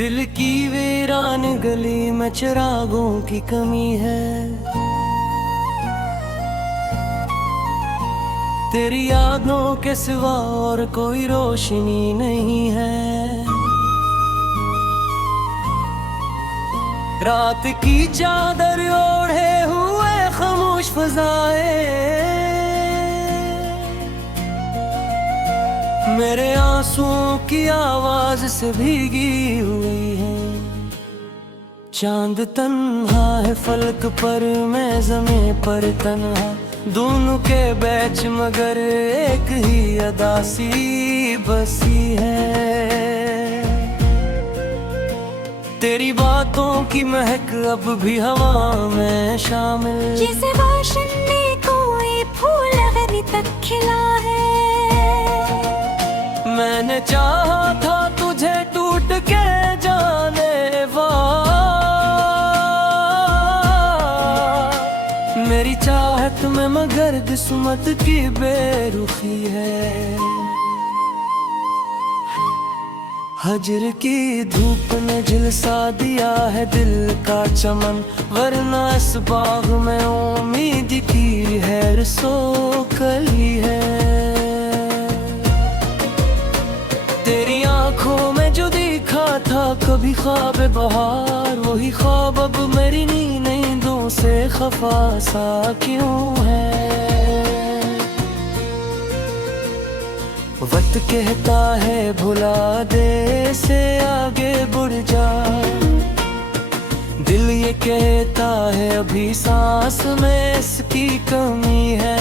दिल की वीरान गली में चिरागों की कमी है। तेरी यादों के सिवा और कोई रोशनी नहीं है। रात की चादर ओढ़े हुए खामोश फजाए मेरे आंसुओं की आवाज से भीगी हुई है। चांद तन्हा है फलक पर, मैं ज़मीं पर तन्हा, दोनों के बीच मगर एक ही अदा सी बसी है। तेरी बातों की महक अब भी हवा में शामिल, जैसे रोशन ने कोई फूल अभी तक खिला है। मैंने चाहा था तुझे टूट के जाने वाला, मेरी चाहत में मगर किस्मत की बेरुखी है। हजर की धूप ने झिलसा दिया है दिल का चमन, वरना इस बाग में उम्मीद की है सो कली है। तेरी आंखों में जो देखा था कभी ख्वाब बहार, वही ख्वाब अब मेरी नींदों से खफा सा क्यों है। वक्त कहता है भुला दे से आगे बढ़ जा, दिल ये कहता है अभी सांस में इसकी कमी है।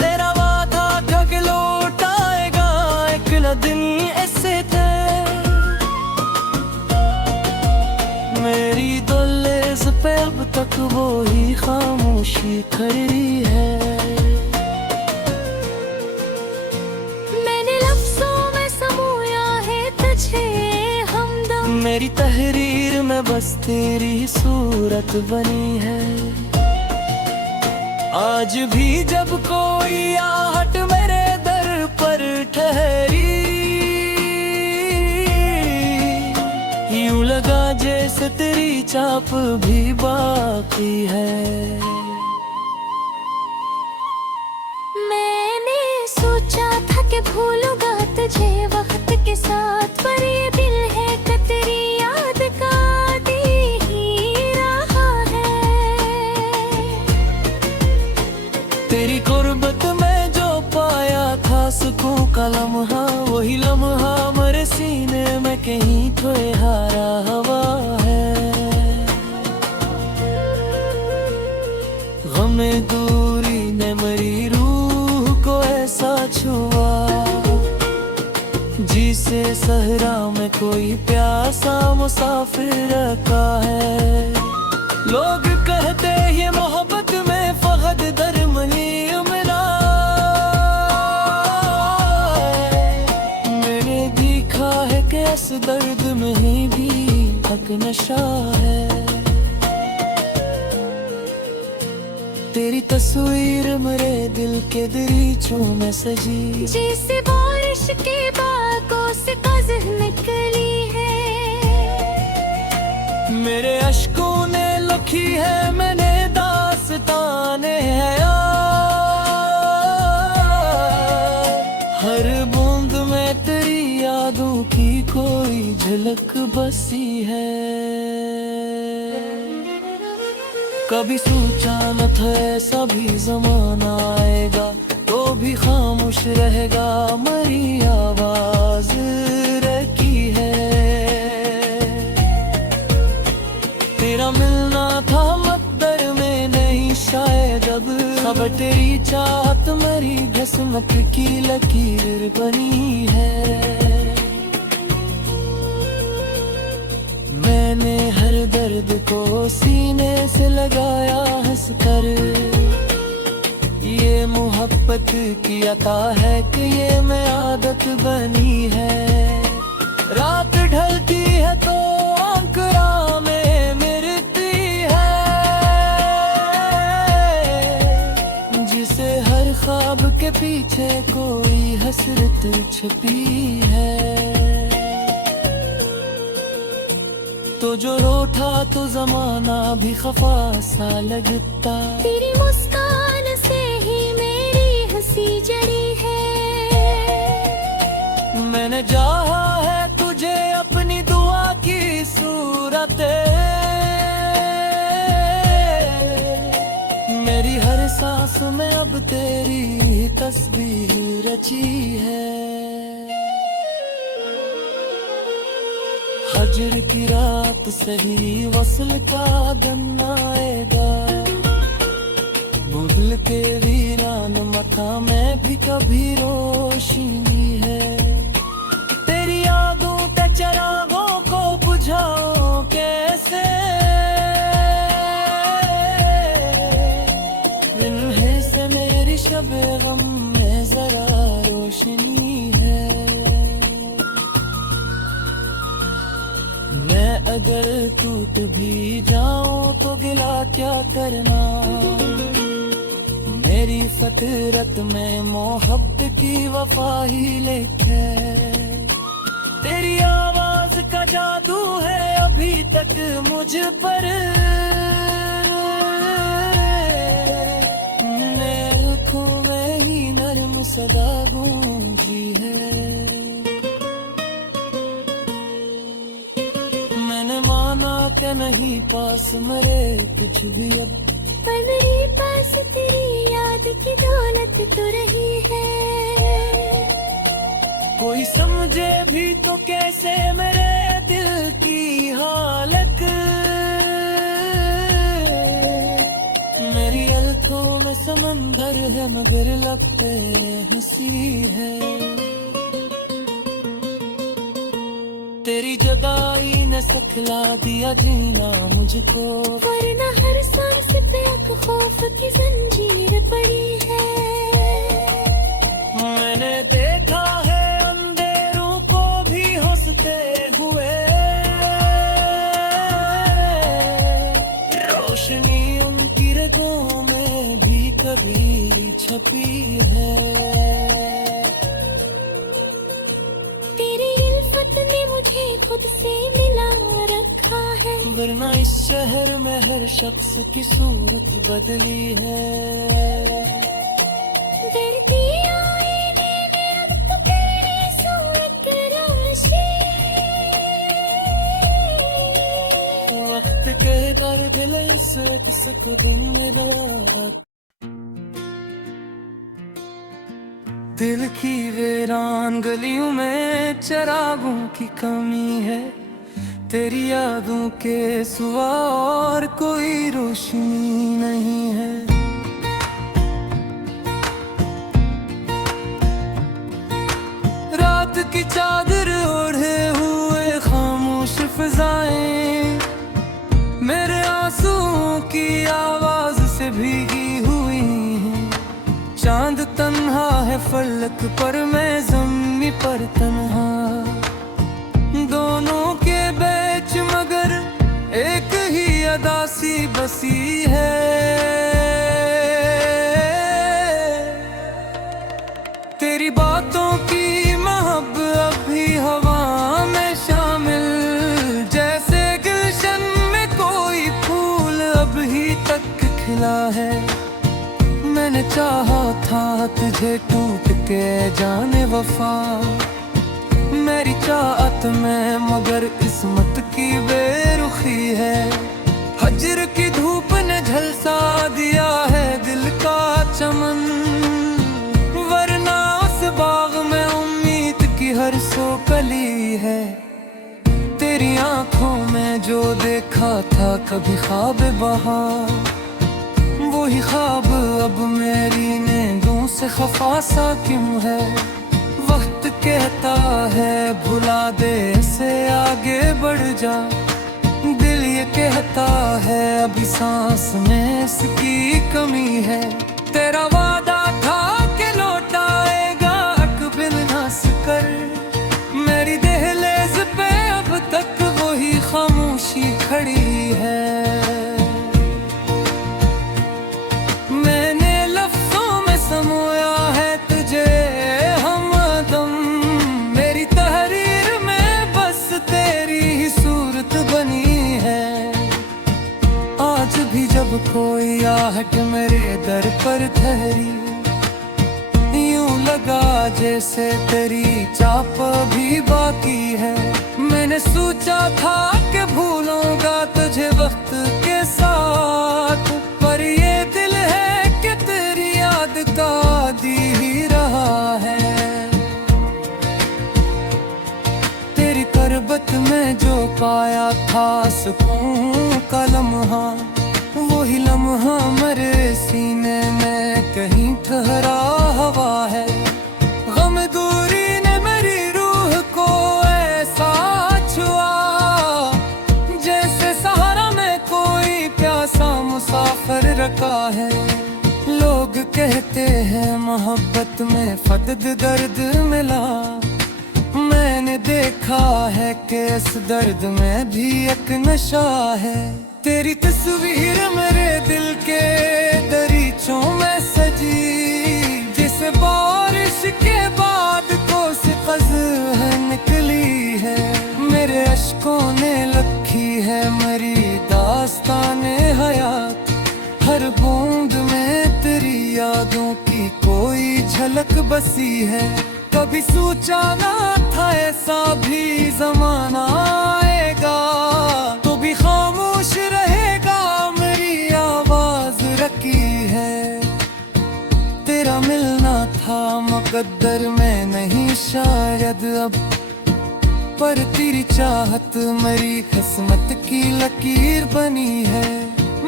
तेरा वादा था कि लौट आएगा एक दिन ऐसे थे, मेरी दहलीज पे अब तक वो ही खामोशी खड़ी है। मेरी तहरीर में बस तेरी सूरत बनी है। आज भी जब कोई आहट मेरे दर पर ठहरी, यूं लगा जैसे तेरी चाप भी बाकी है। मैंने सोचा था कि भूलूंगा तुझे वक्त के साथ, पर ये दिल है कि तेरी याद का दे ही रहा है। तेरी गुर्बत में जो पाया था सुकून का लम्हा, वही लम्हा मेरे सीने में कहीं खोए हारा हवा है। गमे दूरी ने मेरी रूह को ऐसा छुआ, जिसे सहरा में कोई प्यासा मुसाफिर रखा है। लोग कहते ये मोहब्बत में फकत दरमनी मिला, मैंने देखा है कि इस दर्द में ही भी हक नशा है। तेरी तस्वीर मेरे दिल के दरीचों में सजी, जैसे बारिश के बागों से कज़र निकली है। मेरे अश्कों ने लिखी है मैंने दास्ताने हैं, हर बूंद में तेरी यादों की कोई झलक बसी है। कभी सोचा न था ऐसा भी ज़माना आएगा, तो भी खामोश रहेगा मरी आवाज रखी है। तेरा मिलना था मकदर में नहीं शायद, अब खबर तेरी चाहत मरी किस्मत की लकीर बनी है। मैंने हर दर्द को सीने से लगाया हंस कर, ये मोहब्बत की अता है कि ये मैं आदत बनी है। रात ढलती है तो आंकड़ा में मिलती है, जिसे हर ख्वाब के पीछे कोई हसरत छुपी है। तो जो रूठा तो जमाना भी खफा सा लगता। तेरी मुस्कान से ही मेरी हंसी जड़ी है। मैंने चाहा है तुझे अपनी दुआ की सूरत, मेरी हर सांस में अब तेरी ही तस्वीर रची है। हजर की रात सही वसल का दिन आएगा, भूल के वीरान मका में भी कभी रोशनी है। तेरी यादों के चिरागों को बुझाओ कैसे, रिन्हे से मेरी शबे गम में जरा रोशनी है। मैं अगर टूट भी जाऊं तो गिला क्या करना, मेरी फतरत में मोहब्बत की वफा ही लिखे। तेरी आवाज का जादू है अभी तक मुझ पर, मेरे आँखों में ही नर्म सदा गूंजी है। मैंने माना कि नहीं पास मरे कुछ भी अब, पर मेरे पास तेरी याद की दौलत तो रही है। कोई समझे भी तो कैसे मेरे दिल की हालत, मेरी अल्फों में समंदर है मगर लब पे हंसी है। तेरी जुदाई ने सिखला दिया जीना मुझको, वरना हर सांस पे एक खौफ की जंजीर पड़ी है। मैंने देखा है अंधेरों को भी हंसते हुए, रोशनी उनकी रगों में भी कभी छपी है। तेरी इल्फत ने मुझे खुद से मिला रखा है, वरना इस शहर में हर शख्स की सूरत बदली है। डरती आईने में अब तो तेरी सूरत रोशनी, वक्त के कर दिल से किसको दिन मिला। दिल की वीरान गलियों में चिरागों की कमी है, तेरी यादों के सिवा और कोई रोशनी नहीं है। रात की चादर ओढ़े हुए खामोश फिजाएं, मेरे आंसुओं की आवाज से भीगी हुई हैं। चांद तन्हा है फलक पर, मैं ज़मीं पर तन्हा, दोनों के बीच मगर एक ही अदा सी बसी है। तेरी बातों की महब अभी हवा में शामिल, जैसे गुलशन में कोई फूल अभी तक खिला है। मैंने चाहा था तुझे टूट के जाने वफा, मेरी चाहत में मगर किस्मत की बेरुखी है। हजर की धूप ने झलसा दिया है दिल का चमन, वरना उस बाग में उम्मीद की हर सो कली है। तेरी आंखों में जो देखा था कभी ख्वाब बहार, वही ख्वाब अब मेरी नींदों से खफा सा क्यों है। वक्त कहता है भुला दे से आगे बढ़ जा, दिल ये कहता है अभी सांस में इसकी कमी है। तेरा वादा था कि लौट आएगा अकबिल हंस कर, मेरी दहलीज पे अब तक वही खामोशी खड़ी है। मैंने लफ्जों में समोया है तुझे हमदम, मेरी तहरीर में बस तेरी ही सूरत बनी आहट मेरे दर पर ठहरी, यूं लगा जैसे तेरी चाप भी बाकी है। मैंने सोचा था कि भूलूंगा तुझे वक्त के साथ, पर ये दिल है कि तेरी याद का दी ही रहा है। तेरी तरबत में जो पाया था सुकून का लम्हा, वही लम्हा मेरे सीने में कहीं ठहरा हवा है। गम दूरी ने मेरी रूह को ऐसा छुआ, जैसे सहारा में कोई प्यासा मुसाफिर रखा है। लोग कहते हैं मोहब्बत में फकद दर्द मिला, मैंने देखा है कि इस दर्द में भी एक नशा है। तेरी तस्वीर मेरे दिल के दरीचों में सजी, जिसे बारिश के बाद कोस है निकली है। मेरे अश्कों ने लिखी है मेरी दास्ताने हयात, हर बूंद में तेरी यादों की कोई झलक बसी है। कभी सोचा ना था ऐसा भी जमाना आएगा, तो भी खामोश रहेगा मेरी आवाज रखी है। तेरा मिलना था मुकद्दर में नहीं शायद अब, पर तेरी चाहत मेरी किस्मत की लकीर बनी है।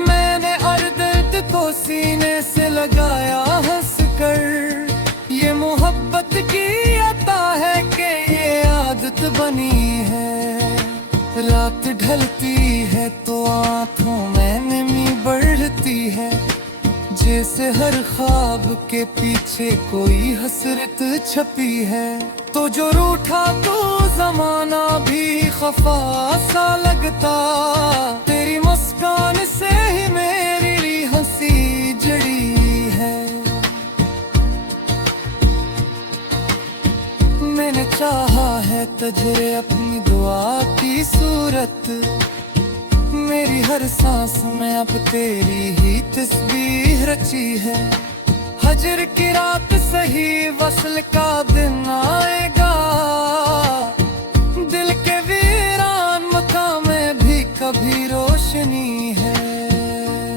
मैंने हर दर्द को सीने से लगाया हंस कर, ये मोहब्बत की अता है कि ये आदत बनी है। रात ढलती है तो आँखों में नमी बढ़ती है, जैसे हर ख्वाब के पीछे कोई हसरत छपी है। तो जो रूठा तो जमाना भी खफा सा लगता, तेरी मुस्कान से ही मेरी हंसी जड़ी है। मैंने चाहा है तुझे अपनी दुआ की सूरत, मेरी हर सांस में अब तेरी ही तस्बीह रची है। हजर की रात सही वसल का दिन आएगा, दिल के वीरान मकाम में भी कभी रोशनी है।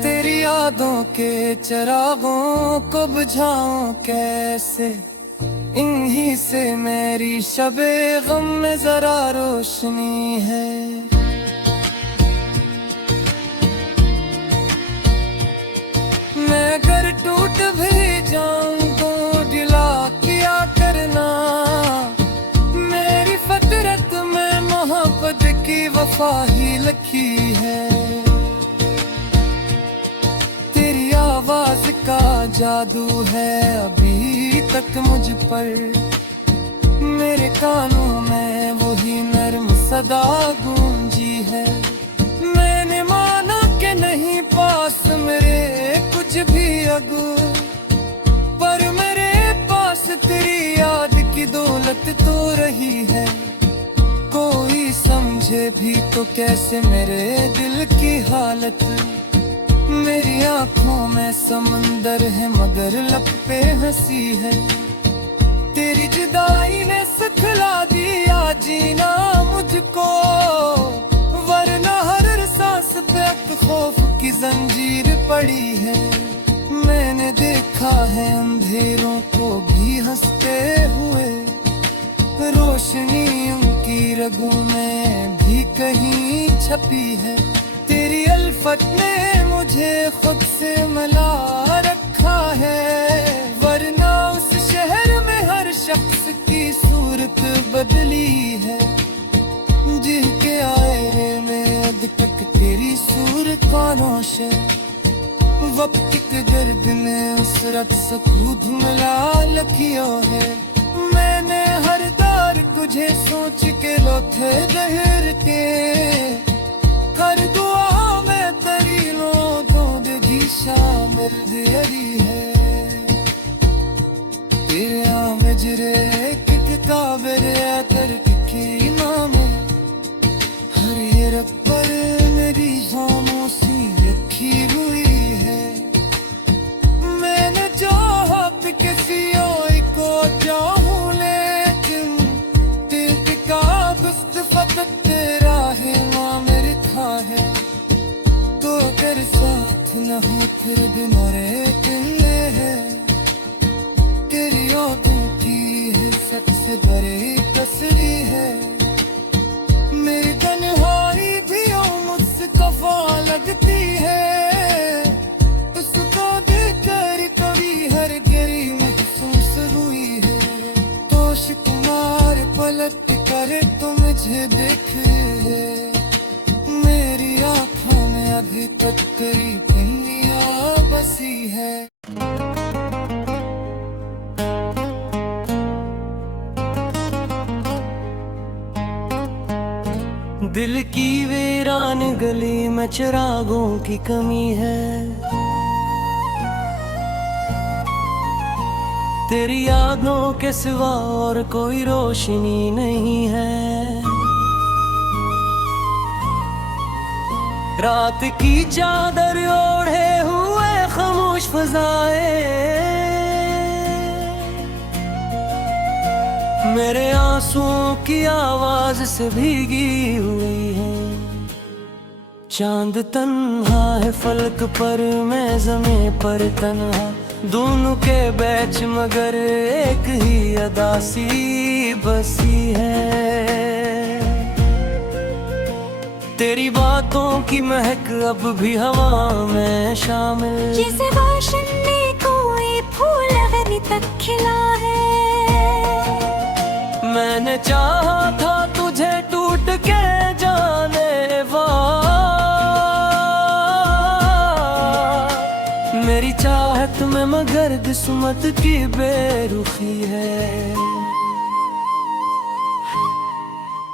तेरी यादों के चिरागों को बुझाऊं कैसे, इन्हीं से मेरी शबे गम में जरा रोशनी है। मैं अगर टूट भी जाऊं तो गिला किया करना, मेरी फितरत में मोहब्बत की वफा ही लिखी है। तेरी आवाज का जादू है अभी तक मुझ पर, मेरे कानों में वही नर्म सदा गूंजी है। मैंने माना कि नहीं पास मेरे कुछ भी अब, पर मेरे पास तेरी याद की दौलत तो रही है। कोई समझे भी तो कैसे मेरे दिल की हालत, मेरी आंखों में समंदर है मगर लब पे हंसी है। तेरी जुदाई ने सिखला दिया जीना मुझको, वरना हर सांस पे एक खौफ की जंजीर पड़ी है। मैंने देखा है अंधेरों को भी हंसते हुए, रोशनी उनकी रगों में भी कहीं छपी है। तेरी अल्फत ने मुझे खुद से मिला रखा है, वरना उस शहर में हर शख्स की सूरत बदली है। जिनके आए में अब तक तेरी सूरत खामोश है, वक्त के दर्द ने उसरत सकूत मिला लखियों है। मैंने हर दार तुझे सोच के लोथे दहर के, हर दुआ में तेरी लो दोदगी शामिल दियरी है। तेरे आमजरे एक किताब रे तर की इमाम, हर ये रब पर मेरी खामोशी रखी हुई है। फिर दिन और एक ये है, तेरी यादों की हिस्सत से भरी तस्वीर है। मेरी तन्हाई भी ओ मुझसे कफा लगती है, उसको देखकर कभी हर गहरी महसूस हुई है। तोश तुम्हारे पलट कर तो मुझे देखे, मेरी आँखों में अभी तक तेरी दुनिया बसी है। दिल की वीरान गली में चिरागों की कमी है, तेरी यादों के सिवा और कोई रोशनी नहीं है। रात की चादर ओढ़े हुए खामोश फजाएं मेरे आंसुओं की आवाज से भीगी हुई है। चांद तन्हा है फलक पर, मैं ज़मीं पर तन्हा, दोनों के बैच मगर एक ही अदा सी बसी है। तेरी बातों की महक अब भी हवा में शामिल, जिसे रोशन ने कोई फूल अभी तक खिला है। मैंने चाहा था तुझे टूट के जाने वाला, मेरी चाहत में मगर किस्मत की बेरुखी है।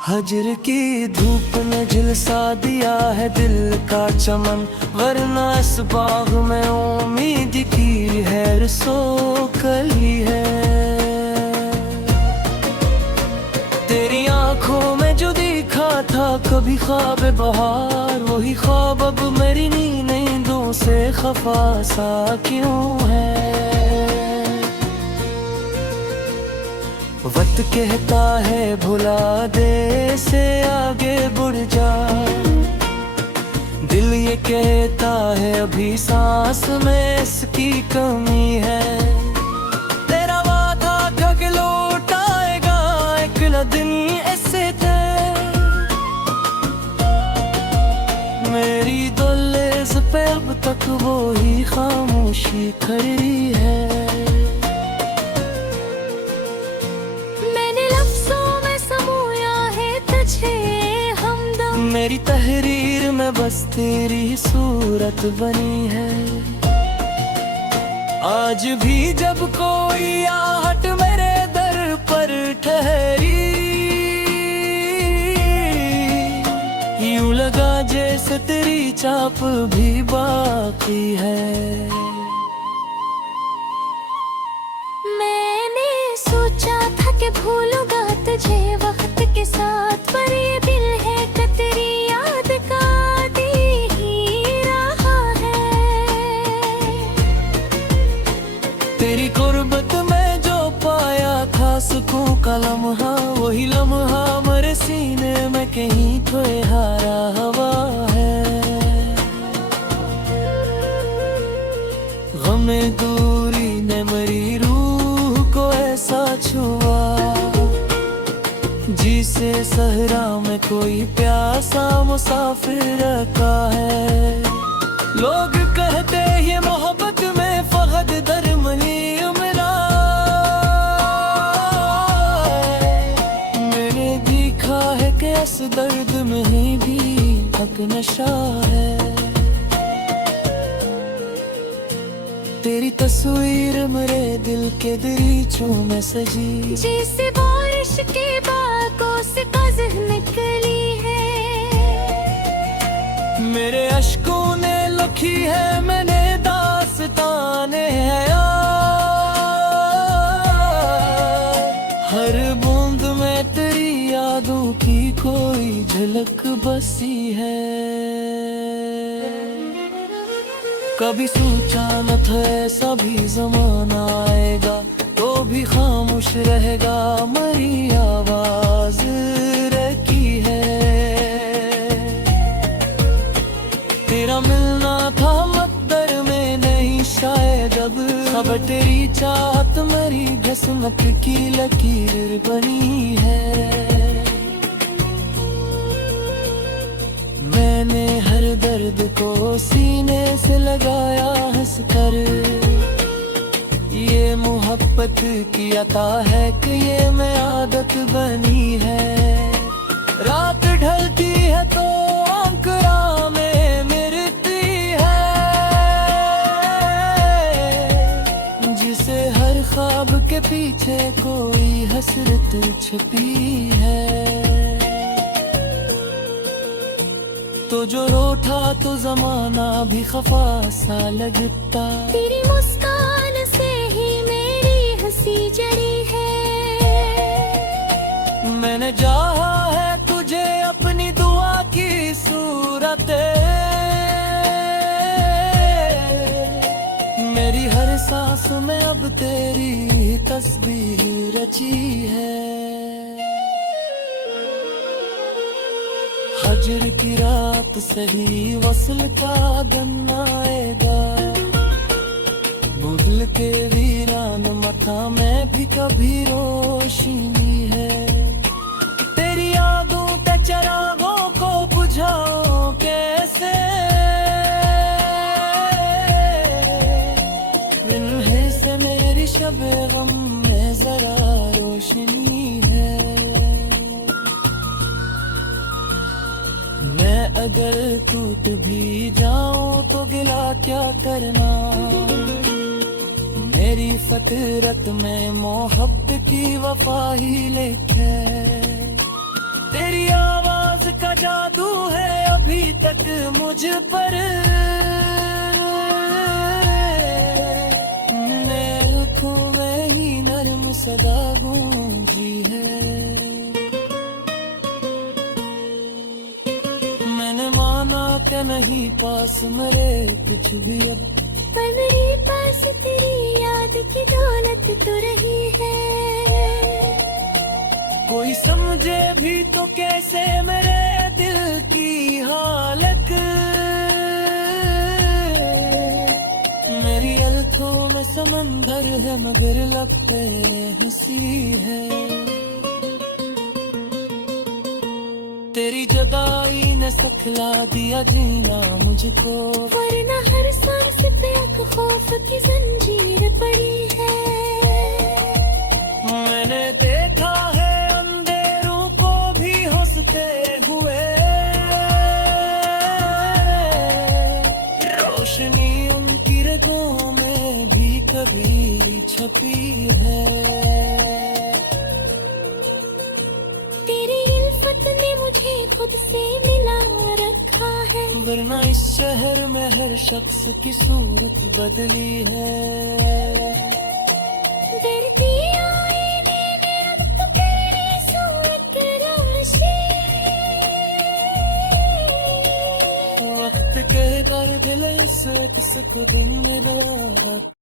हजर की धूप ने झिलसा दिया है दिल का चमन, वरना इस बाग में उम्मीद की है सो कली है। तेरी आंखों में जो देखा था कभी ख्वाब बहार, वही ख्वाब अब मेरी नींदों से खफा सा क्यों है। वक्त कहता है भुला दे से आगे बढ़ जा, दिल ये कहता है अभी सांस में इसकी कमी है। तेरा वादा था कि लौट आएगा एक न दिन ऐसे थे, मेरी दहलीज पे अब तक वो ही खामोशी खड़ी है। मेरी तहरीर में बस तेरी सूरत बनी है। आज भी जब कोई आहट मेरे दर पर ठहरी, यूं लगा जैसे तेरी चाप भी बाकी है। मैंने सोचा था कि भूलूंगा तुझे वक्त के साथ, पर ये दिल है तेरी याद का दे ही रहा है। तेरी गुर्बत में जो पाया था सुकून का लम्हा, वही लम्हा मेरे सीने में कहीं खोए हारा हवा है। गमे दूरी ने मेरी रूह को ऐसा छुआ, जिसे सहरा में कोई प्यासा मुसाफिर रखा है। लोग कहते ये मोहब्बत में फकत दरमनी उमरा, मैंने देखा है कि इस दर्द में ही भी हक नशा है। तेरी तस्वीर मेरे दिल के दरीचों में सजी, जैसे बारिश के बागों से कज़ निकली है। मेरे अश्कों ने लिखी है मैंने दास्ताने हैं, हर बूंद में तेरी यादों की कोई झलक बसी है। कभी सोचा न था ऐसा भी जमाना आएगा, तो भी खामोश रहेगा मरी आवाज रखी है। तेरा मिलना था मकदर में अब तेरी चाहत मेरी किस्मत की लकीर बनी है। मैंने हर दर्द को सीने से लगाया हंस कर, ये मोहब्बत की अता है कि ये मैं आदत बनी है। रात ढलती है तो आंकड़ा में मिलती है, जिसे हर ख्वाब के पीछे कोई हसरत छुपी है। तो जो रोता तो जमाना भी खफा सा लगता, तेरी मुस्कान से ही मेरी हंसी जड़ी है। मैंने चाहा है तुझे अपनी दुआ की सूरत, मेरी हर सांस में अब तेरी तस्वीर रची है। हजर की रात सही वसल का दिन आएगा, भूल के वीरान मथा में भी कभी रोशनी है। तेरी यादों के चिरागों को बुझाओ कैसे, रिन्हे से मेरी शब गम में जरा रोशनी है। मैं अगर टूट भी जाऊं तो गिला क्या करना, मेरी फतरत में मोहब्बत की वफा ही लिखे। तेरी आवाज का जादू है अभी तक मुझ पर, मेरे आँखों में ही नर्म सदा गूंजी है। मैंने माना कि नहीं पास मेरे कुछ भी अब, पर मेरे पास तेरी याद की दौलत तो रही है। कोई समझे भी तो कैसे मेरे दिल की हालत, मेरी अल्फों में समंदर है मगर लब पे हंसी है। तेरी जुदाई ने सिखला दिया जीना मुझको, वरना हर सांस पे एक खौफ की जंजीर पड़ी है। मैंने देखा है अंधेरों को भी हंसते हुए, रोशनी उनकी रगों में भी कभी छपी है। तेरी इल्फत ने मुझे खुद से मिला रखा है, वरना इस शहर में हर शख्स की सूरत बदली है। डरती आईने में अब तो तेरी सूरत रोशनी, वक्त के कर दिल से किसको दिन रात